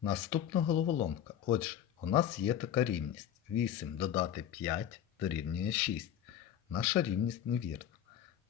Наступна головоломка. Отже, у нас є така рівність. 8 додати 5 дорівнює 6. Наша рівність невірна.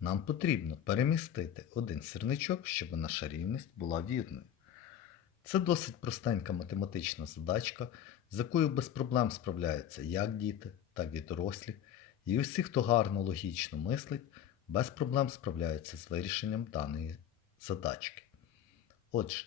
Нам потрібно перемістити один сірничок, щоб наша рівність була вірною. Це досить простенька математична задачка, з якою без проблем справляються як діти, так і дорослі. І усі, хто гарно логічно мислить, без проблем справляються з вирішенням даної задачки. Отже,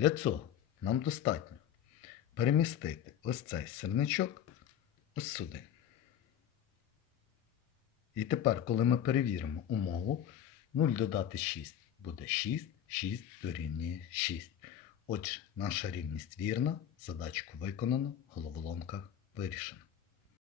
Для цього нам достатньо перемістити ось цей сірничок ось сюди. І тепер, коли ми перевіримо умову, 0 додати 6 буде 6, 6 дорівнює 6. Отже, наша рівність вірна, задачку виконано, головоломка вирішена.